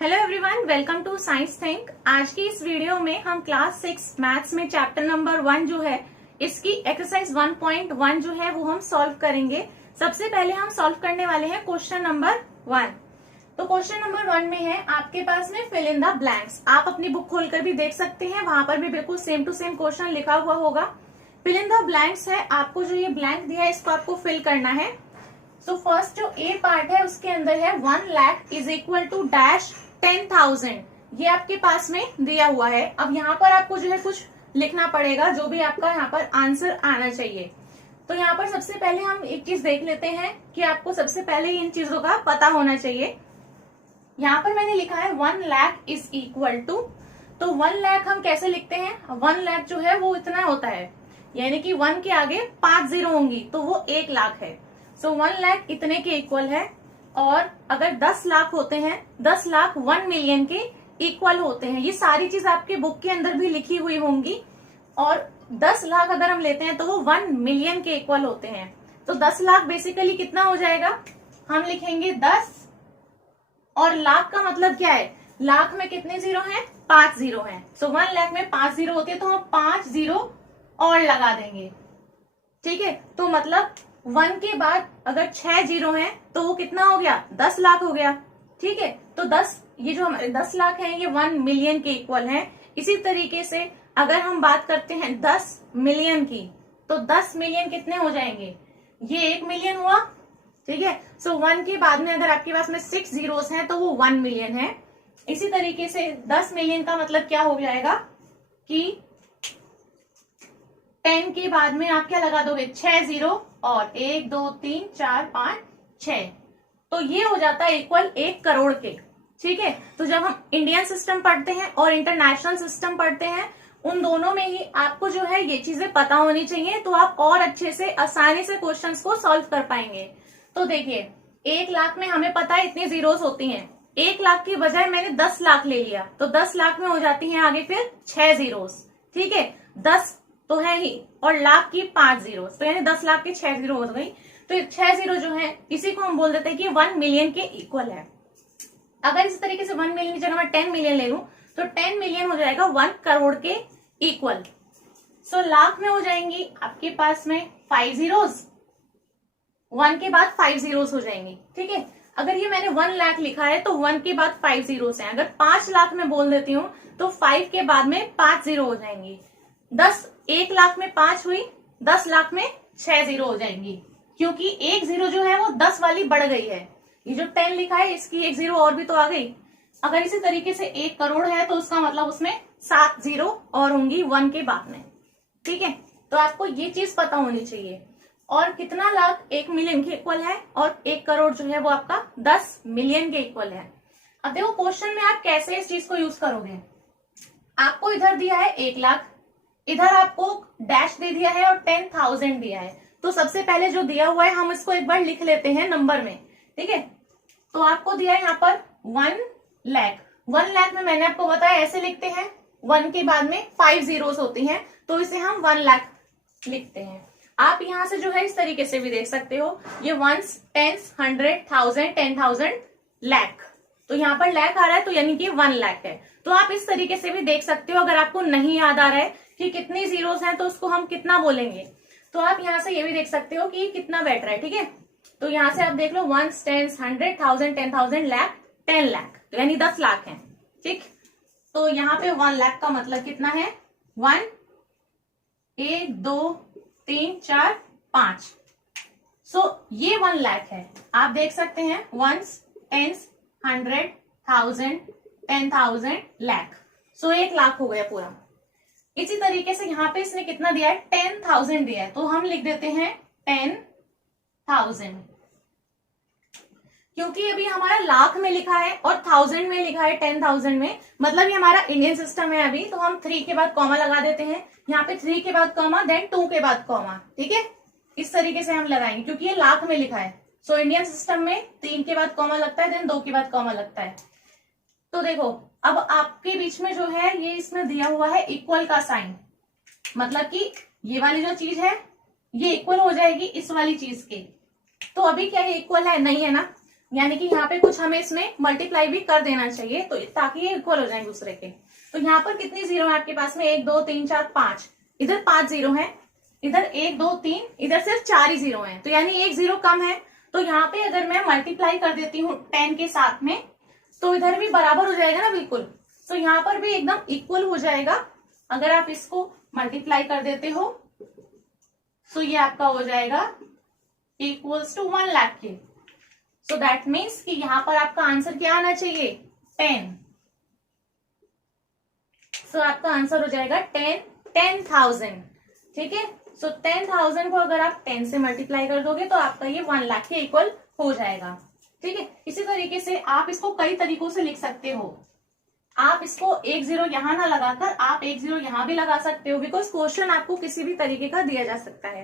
Hello everyone, welcome to Science Think. आज की इस वीडियो में हम क्लास 6 मैथ्स में चैप्टर नंबर 1 जो है इसकी एक्सरसाइज 1.1 जो है वो हम सॉल्व करेंगे। सबसे पहले हम सॉल्व करने वाले हैं क्वेश्चन नंबर 1। तो क्वेश्चन नंबर 1 में है आपके पास में फिल इन द ब्लैंक्स। आप अपनी बुक खोलकर भी देख सकते हैं, वहां पर भी बिल्कुल सेम टू सेम क्वेश्चन लिखा हुआ होगा। फिल इन द ब्लैंक्स है, आपको जो ये ब्लैंक दिया है इसको आपको फिल करना है। सो फर्स्ट जो ए पार्ट है उसके अंदर है 1 lakh is equal to dash 10,000, ये आपके पास में दिया हुआ है। अब यहाँ पर आपको जो है कुछ लिखना पड़ेगा, जो भी आपका यहाँ पर आंसर आना चाहिए। तो यहाँ पर सबसे पहले हम एक चीज देख लेते हैं कि आपको सबसे पहले इन चीजों का पता होना चाहिए। यहाँ पर मैंने लिखा है 1 लाख इज इक्वल टू, तो 1 लाख हम कैसे लिखते हैं? 1 लाख जो है वो इतना होता है, यानी कि 1 के आगे 5 जीरो होंगी तो वो 1 लाख है। सो 1 लाख इतने के इक्वल है। और अगर 10 लाख होते हैं, 10 लाख 1 मिलियन के इक्वल होते हैं। ये सारी चीज आपके बुक के अंदर भी लिखी हुई होंगी। और 10 लाख अगर हम लेते हैं तो वो 1 मिलियन के इक्वल होते हैं। तो 10 लाख बेसिकली कितना हो जाएगा? हम लिखेंगे 10, और लाख का मतलब क्या है? लाख में कितने जीरो हैं? 5 जीरो हैं। सो 1 लाख में 5 जीरो होते हैं तो हम 5 जीरो और लगा देंगे। ठीक है, तो मतलब 1 के बाद अगर 6 जीरो हैं तो वो कितना हो गया? 10 लाख हो गया। ठीक है, तो 10, ये जो हमारे 10 लाख हैं ये 1 मिलियन के इक्वल हैं। इसी तरीके से अगर हम बात करते हैं 10 मिलियन की, तो 10 मिलियन कितने हो जाएंगे? ये 1 मिलियन हुआ। ठीक है, सो 1 के बाद में अगर आपके पास में 6 जीरोस हैं तो वो 1 मिलियन है। इसी तरीके से 10 मिलियन का मतलब क्या हो जाएगा कि 10 के बाद में आप क्या लगा दोगे? 6 जीरो, और 1 2 3 4 5 6, तो ये हो जाता है इक्वल 1 करोड़ के। ठीक है, तो जब हम इंडियन सिस्टम पढ़ते हैं और इंटरनेशनल सिस्टम पढ़ते हैं, उन दोनों में ही आपको जो है ये चीजें पता होनी चाहिए, तो आप और अच्छे से आसानी से क्वेश्चंस को सॉल्व कर पाएंगे। तो देखिए, 1 लाख में हमें पता है इतनी जीरोस होती हैं। 1 लाख की बजाय मैंने 10 लाख ले लिया, तो 10 लाख में हो जाती है आगे फिर 6 जीरोस। ठीक है, 10 तो है ही, और लाख की 5 जीरो, तो यानी 10 लाख के 6 जीरो हो गई। तो 6 जीरो जो है इसी को हम बोल देते हैं कि 1 मिलियन के इक्वल है। अगर इस तरीके से 1 मिलियन की जगह मैं 10 मिलियन ले लूं तो 10 मिलियन हो जाएगा 1 करोड़ के इक्वल। सो लाख में हो जाएंगी आपके पास में 5 जीरोस, 1 के बाद 5 जीरोस हो जाएंगी। ठीक है, अगर ये मैंने 1 लाख लिखा है तो 1 के बाद 5 जीरोस हैं। अगर 5 लाख में बोल देती हूँ तो 5 के बाद में 5 जीरो हो जाएंगी। 1 लाख में 5 हुई, 10 लाख में 6 जीरो हो जाएंगी, क्योंकि 1 जीरो जो है वो 10 वाली बढ़ गई है। ये जो 10 लिखा है इसकी 1 जीरो और भी तो आ गई। अगर इसी तरीके से 1 करोड़ है तो उसका मतलब उसमें 7 जीरो और होंगी 1 के बाद में। ठीक है, तो आपको ये चीज पता होनी चाहिए। और कितना लाख 1 मिलियन के इक्वल है, और 1 करोड़ जो है वो आपका 10 मिलियन के इक्वल है। अब देखो क्वेश्चन में आप कैसे इस चीज को यूज करोगे। आपको इधर दिया है 1 लाख, इधर आपको डैश दे दिया है और 10,000 दिया है। तो सबसे पहले जो दिया हुआ है हम इसको एक बार लिख लेते हैं नंबर में। ठीक है, तो आपको दिया है यहाँ पर 1 लाख। 1 लाख में मैंने आपको बताया ऐसे लिखते हैं, 1 के बाद में 5 जीरोस होती हैं, तो इसे हम 1 लाख लिखते हैं। आप यहाँ से जो है इस तरीके से भी देख सकते हो, ये 1s 10s 100 1000 10,000 लाख, तो यहाँ पर लाख आ रहा है तो यानी कि 1 लाख है। तो आप इस तरीके से भी देख सकते हो। अगर आपको नहीं याद आ रहा है कि कितनी जीरोस हैं तो उसको हम कितना बोलेंगे, तो आप यहाँ से ये भी देख सकते हो कि कितना बैठ रहा है। ठीक है, तो यहाँ से आप देख लो 1s 10s 100 1000 10,000 लाख 10 लाख, तो यानी 10 लाख है। ठीक, तो यहाँ पे 1 लाख का मतलब कितना है? 1 1 2 3 4 5, सो ये 1 लाख है। आप देख सकते हैं 1s 10s 100 1000 10,000 लाख, सो 1 लाख हो गया पूरा। इसी तरीके से यहाँ पे इसने कितना दिया है? 10,000 दिया है, तो हम लिख देते हैं 10,000, क्योंकि अभी हमारा लाख में लिखा है और 1000 में लिखा है। 10,000 में मतलब ये हमारा इंडियन सिस्टम है अभी, तो हम 3 के बाद कॉमा लगा देते हैं। यहाँ पे 3 के बाद कॉमा, देन 2 के बाद कॉमा। ठीक है, इस तरीके से हम लगाएंगे क्योंकि ये लाख में लिखा है। सो इंडियन सिस्टम में 3 के बाद कॉमा लगता है, देन 2 के बाद कॉमा लगता है। तो देखो अब आपके बीच में जो है ये इसमें दिया हुआ है इक्वल का साइन, मतलब कि ये वाली जो चीज है ये इक्वल हो जाएगी इस वाली चीज के। तो अभी क्या है? इक्वल है नहीं है ना, यानी कि यहाँ पे कुछ हमें इसमें मल्टीप्लाई भी कर देना चाहिए, तो ताकि ये इक्वल हो जाए दूसरे के। तो यहाँ पर कितनी जीरो है आपके पास में, 1 2 3 4 5, इधर 5 जीरो है, इधर 1 2 3, इधर सिर्फ 4 ही जीरो है, तो यानी 1 जीरो कम है। तो यहाँ पे अगर मैं मल्टीप्लाई कर देती हूँ 10 के साथ में, तो इधर भी बराबर हो जाएगा ना बिल्कुल। तो यहाँ पर भी एकदम इक्वल हो जाएगा अगर आप इसको मल्टीप्लाई कर देते हो। तो ये आपका हो जाएगा इक्वल्स टू 1 लाख के। सो दैट मीन्स कि यहाँ पर आपका आंसर क्या आना चाहिए, 10। सो आपका आंसर हो जाएगा 10,000। ठीक है। सो 10,000 को अगर आप 10 से मल्टीप्लाई कर दोगे तो आपका ये 1 लाख के इक्वल हो जाएगा। ठीक है। इसी तरीके से आप इसको कई तरीकों से लिख सकते हो। आप इसको 1 जीरो यहां ना लगाकर आप 1 जीरो यहां भी लगा सकते हो, बिकॉज क्वेश्चन आपको किसी भी तरीके का दिया जा सकता है।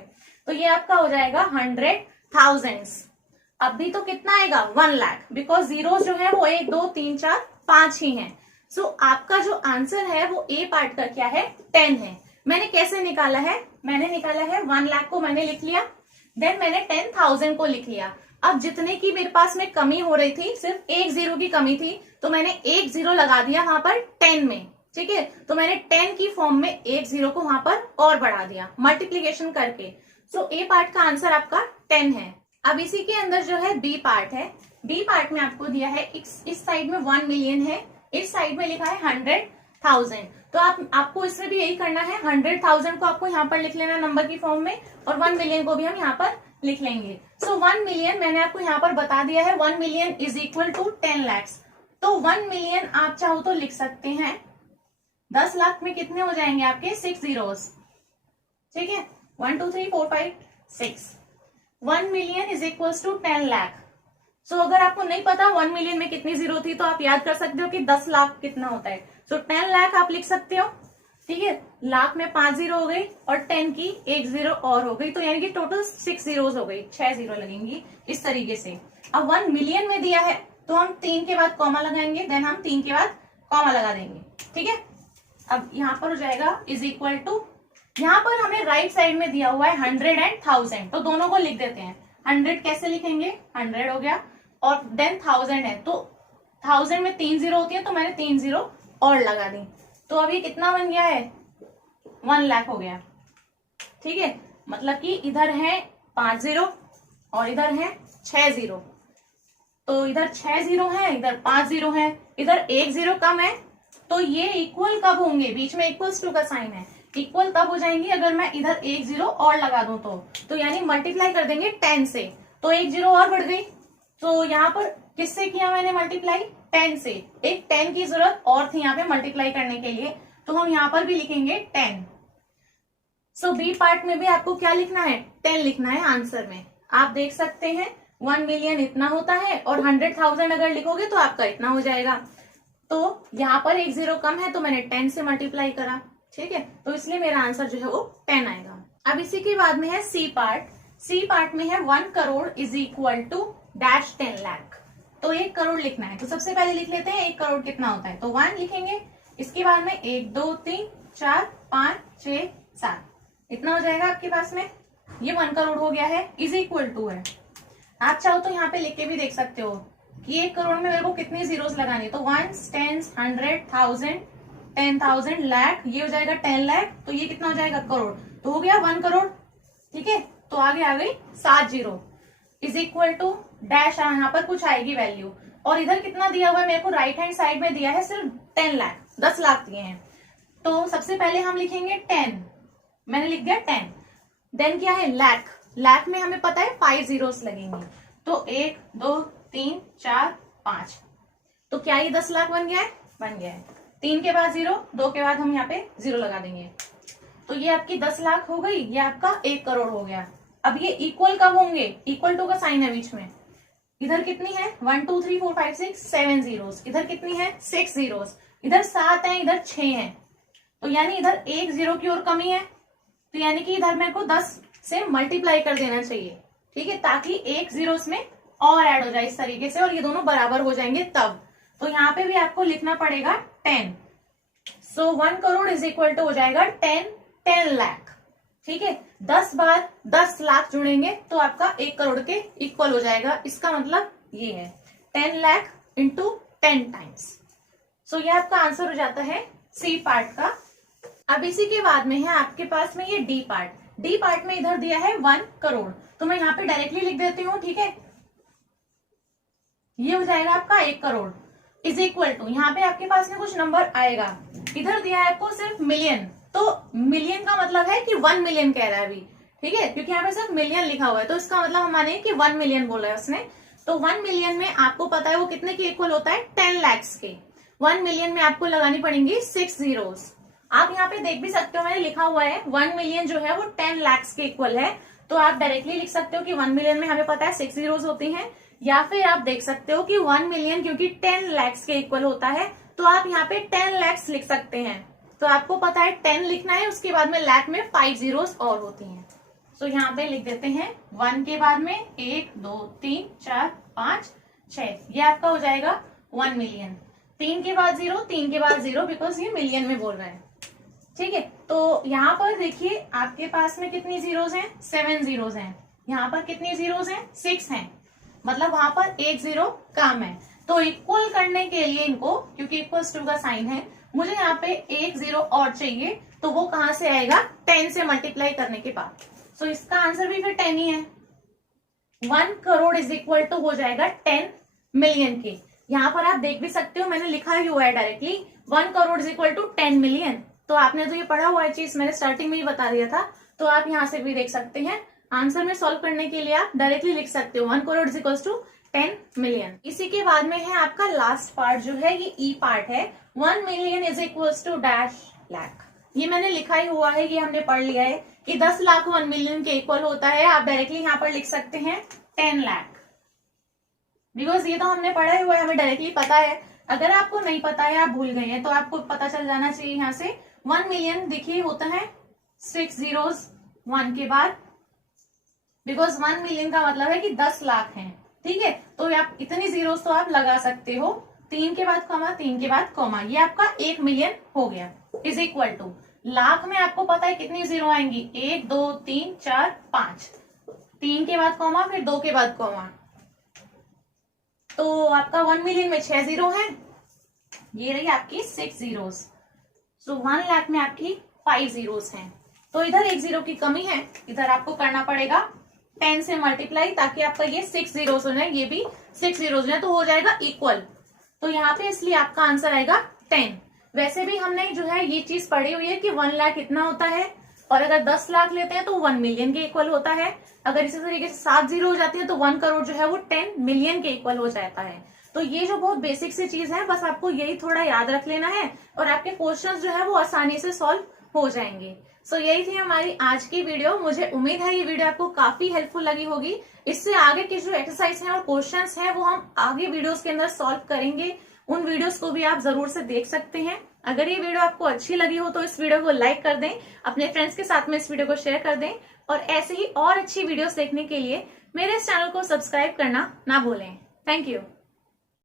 तो ये आपका हो जाएगा 100,000। अभी तो कितना आएगा, 1 लाख, बिकॉज जीरो जो है वो 1 2 3 4 5 ही है। सो आपका जो आंसर है वो ए पार्ट का क्या है, 10 है। मैंने कैसे निकाला है, मैंने निकाला है 1 लाख को मैंने लिख लिया, देन मैंने 10,000 को लिख लिया। अब जितने की मेरे पास में कमी हो रही थी, सिर्फ 1 जीरो की कमी थी, तो मैंने 1 जीरो लगा दिया वहां पर 10 में। ठीक है। तो मैंने 10 की फॉर्म में 1 जीरो को वहां पर और बढ़ा दिया मल्टीप्लीकेशन करके। सो ए पार्ट का आंसर आपका 10 है। अब इसी के अंदर जो है बी पार्ट है, बी पार्ट में आपको दिया है इस साइड में 1 मिलियन है, इस साइड में लिखा है 100,000। तो आपको इसमें भी यही करना है, 100,000 को आपको यहाँ पर लिख लेना नंबर की फॉर्म में, और 1 मिलियन को भी हम यहाँ पर लिख लेंगे। सो 1 मिलियन मैंने आपको यहाँ पर बता दिया है, 1 million is equal to 10 lakh. तो 1 मिलियन आप चाहो तो लिख सकते हैं, 10 लाख में कितने हो जाएंगे आपके 6 जीरोस। ठीक है, 1 2 3 4 5 6। 1 million is equal to 10 lakh. So अगर आपको नहीं पता 1 मिलियन में कितनी जीरो थी, तो आप याद कर सकते हो कि 10 लाख कितना होता है। सो 10 लाख आप लिख सकते हो। ठीक है, लाख में 5 जीरो हो गई और 10 की 1 जीरो और हो गई, तो यानी कि टोटल 6 जीरोस हो गई, 6 जीरो लगेंगी इस तरीके से। अब 1 मिलियन में दिया है तो हम 3 के बाद कॉमा लगाएंगे, देन हम 3 के बाद कॉमा लगा देंगे। ठीक है। अब यहाँ पर हो जाएगा इज इक्वल टू, यहाँ पर हमें राइट साइड में दिया हुआ है 100 एंड 1000, तो दोनों को लिख देते हैं। 100 कैसे लिखेंगे, 100 हो गया, और देन 1000 है, तो 1000 में 3 जीरो होती है, तो मैंने 3 जीरो और लगा दी। तो अभी कितना बन गया है, 1 लाख हो गया। ठीक है, मतलब कि इधर है 5 जीरो और इधर है 6 जीरो, तो इधर 6 जीरो है, इधर 5 जीरो है, इधर 1 जीरो कम है। तो ये इक्वल कब होंगे, बीच में इक्वल्स टू का साइन है, इक्वल तब हो जाएंगी अगर मैं इधर 1 जीरो और लगा दूं तो यानी मल्टीप्लाई कर देंगे 10 से, तो 1 जीरो और बढ़ गई। तो यहाँ पर किससे किया मैंने मल्टीप्लाई, 10 से, एक 10 की जरूरत और थी यहाँ पे मल्टीप्लाई करने के लिए, तो हम यहाँ पर भी लिखेंगे 10। सो बी पार्ट में भी आपको क्या लिखना है, 10 लिखना है आंसर में। आप देख सकते हैं 1 मिलियन इतना होता है, और 100,000 अगर लिखोगे तो आपका इतना हो जाएगा। तो यहाँ पर 1 जीरो कम है, तो मैंने 10 से मल्टीप्लाई करा। ठीक है, तो इसलिए मेरा आंसर जो है वो 10 आएगा। अब इसी के बाद में है सी पार्ट। सी पार्ट में है 1 crore is equal to dash 10 lakh. तो 1 करोड़ लिखना है, तो सबसे पहले लिख लेते हैं 1 करोड़ कितना होता है, तो 1 लिखेंगे, इसके बाद में 1 2 3 4 5 6 7, इतना हो जाएगा आपके पास में, ये 1 करोड़ हो गया है, इज इक्वल टू है। आप चाहो तो यहाँ पे लिख के भी देख सकते हो कि 1 करोड़ में मेरे को कितनी जीरोस लगानी, तो 1 10 100 1000 10,000 लाख, ये हो जाएगा 10 लाख, तो ये कितना हो जाएगा करोड़, तो हो गया 1 करोड़। ठीक है, तो आगे आ गई 7 zero is equal to dash, यहाँ पर कुछ आएगी वैल्यू, और इधर कितना दिया हुआ है मेरे को, राइट हैंड साइड में दिया है सिर्फ 10 लाख, 10 लाख दिए हैं। तो सबसे पहले हम लिखेंगे 10, मैंने लिख दिया 10, देन क्या है लाख, लाख में हमें पता है 5 जीरोस लगेंगे, तो 1 2 3 4 5, तो क्या ये 10 लाख बन गया है, बन गया है। 3 के बाद 0, 2 के बाद हम यहाँ पे 0 लगा देंगे, तो ये आपकी 10 लाख हो गई, ये आपका 1 करोड़ हो गया। अब ये इक्वल कब होंगे, इक्वल टू का साइन है बीच में, इधर कितनी है 1 2 3 4 5 6 7 जीरोस, इधर कितनी है 6 जीरोस, इधर 7 है, इधर 6 है, तो यानी इधर 1 जीरो की और कमी है, तो यानी कि इधर मेरे को 10 से मल्टीप्लाई कर देना चाहिए। ठीक है, ताकि 1 जीरोस में और ऐड हो जाए इस तरीके से, और ये दोनों बराबर हो जाएंगे तब। तो यहाँ पे भी आपको लिखना पड़ेगा 10। सो 1 करोड़ इज इक्वल टू हो जाएगा 10 लाख। ठीक है, 10 बार 10 लाख जुड़ेंगे तो आपका 1 करोड़ के इक्वल हो जाएगा, इसका मतलब ये है। 10 लाख इंटू 10 टाइम्स। सो ये आपका आंसर हो जाता है सी पार्ट का। अब इसी के बाद में है आपके पास में ये डी पार्ट। डी पार्ट में इधर दिया है 1 करोड़, तो मैं यहाँ पे डायरेक्टली लिख देती हूँ, ठीक है। ये हो जाएगा आपका 1 करोड़ इज इक्वल टू, यहाँ पे आपके पास में कुछ नंबर आएगा, इधर दिया है आपको सिर्फ मिलियन, तो मिलियन का मतलब है कि 1 मिलियन कह रहा है अभी, ठीक है, क्योंकि यहाँ पे सिर्फ मिलियन लिखा हुआ है, तो इसका मतलब हम माने कि 1 मिलियन बोला है उसने। तो 1 मिलियन में आपको पता है वो कितने के इक्वल होता है, 10 लाख के। 1 मिलियन में आपको लगानी पड़ेंगी 6 जीरोस। आप यहाँ पे देख भी सकते हो, मैंने लिखा हुआ है 1 मिलियन जो है वो 10 लाख के इक्वल है, तो आप डायरेक्टली लिख सकते हो कि 1 मिलियन में हमें पता है 6 जीरोस होती हैं, या फिर आप देख सकते हो कि 1 मिलियन क्योंकि 10 लाख के इक्वल होता है, तो आप यहाँ पे 10 लाख लिख सकते हैं। तो आपको पता है 10 लिखना है, उसके बाद में लाख में 5 जीरोस और होती हैं। तो यहाँ पे लिख देते हैं 1 के बाद में 1 2 3 4 5 6, ये आपका हो जाएगा 1 मिलियन। 3 के बाद 0, 3 के बाद 0, बिकॉज ये मिलियन में बोल रहा है, ठीक है। तो यहाँ पर देखिए आपके पास में कितनी जीरोस हैं, 7 जीरोस हैं। यहाँ पर कितनी जीरोस हैं, 6 हैं, मतलब वहां पर 1 जीरो कम है। तो इक्वल करने के लिए इनको, क्योंकि इक्वल्स टू का साइन है, मुझे यहाँ पे 1 जीरो और चाहिए, तो वो कहां से आएगा, 10 से मल्टीप्लाई करने के बाद। सो इसका आंसर भी फिर 10 ही है। 1 करोड़ इज इक्वल टू हो जाएगा 10 मिलियन के। यहाँ पर आप देख भी सकते हो, मैंने लिखा ही हुआ है directly 1 crore is equal to 10 million. तो आपने तो ये पढ़ा हुआ है चीज, मैंने स्टार्टिंग में ही बता दिया था, तो आप यहाँ से भी देख सकते हैं। आंसर में सॉल्व करने के लिए आप डायरेक्टली लिख सकते हो 1 crore is equal to 10 million. इसी के बाद में है आपका लास्ट पार्ट जो है, ये ई पार्ट है। 1 million is equal to dash lakh. ये मैंने लिखा ही हुआ है, ये हमने पढ़ लिया है कि 10 लाख 1 मिलियन के इक्वल होता है। आप डायरेक्टली यहाँ पर लिख सकते हैं 10 लाख, बिकॉज ये तो हमने पढ़ा ही हुआ है, हमें डायरेक्टली पता है। अगर आपको नहीं पता है, आप भूल गए हैं, तो आपको पता चल जाना चाहिए यहाँ से। 1 मिलियन देखिए होता है 6 जीरोस 1 के बाद, बिकॉज 1 मिलियन का मतलब है कि 10 लाख हैं, ठीक है। तो आप इतनी जीरोस तो आप लगा सकते हो, 3 के बाद कॉमा, 3 के बाद कॉमा, ये आपका 1 मिलियन हो गया इज इक्वल टू लाख में आपको पता है कितनी जीरो आएंगी, 1 2 3 4 5, 3 के बाद कॉमा, फिर 2 के बाद कॉमा, तो आपका 1 मिलियन में 6 जीरो है, ये रही आपकी 6 जीरोस। सो 1 लाख में आपकी 5 जीरोस हैं, तो इधर 1 जीरो की कमी है, इधर आपको करना पड़ेगा 10 से मल्टीप्लाई, ताकि आपका ये 6 जीरोस हो जाए, ये भी 6 जीरोस हो जाए, तो हो जाएगा इक्वल। तो यहाँ पे इसलिए आपका आंसर आएगा 10। वैसे भी हमने जो है ये चीज पढ़ी हुई है कि 1 लाख कितना होता है, और अगर 10 लाख लेते हैं तो 1 मिलियन के इक्वल होता है। अगर इसी तरीके से 7 जीरो हो जाती है तो 1 करोड़ जो है वो 10 मिलियन के इक्वल हो जाता है। तो ये जो बहुत बेसिक सी चीज है, बस आपको यही थोड़ा याद रख लेना है, और आपके क्वेश्चंस जो है वो आसानी से सॉल्व हो जाएंगे। सो यही थी हमारी आज की वीडियो। मुझे उम्मीद है ये वीडियो आपको काफी हेल्पफुल लगी होगी। इससे आगे की जो एक्सरसाइज है और क्वेश्चंस हैं वो हम आगे वीडियोस के अंदर सॉल्व करेंगे। उन वीडियोस को भी आप जरूर से देख सकते हैं। अगर ये वीडियो आपको अच्छी लगी हो तो इस वीडियो को लाइक कर दें, अपने फ्रेंड्स के साथ में इस वीडियो को शेयर कर दें, और ऐसे ही और अच्छी वीडियोस देखने के लिए मेरे इस चैनल को सब्सक्राइब करना ना भूलें। Thank you.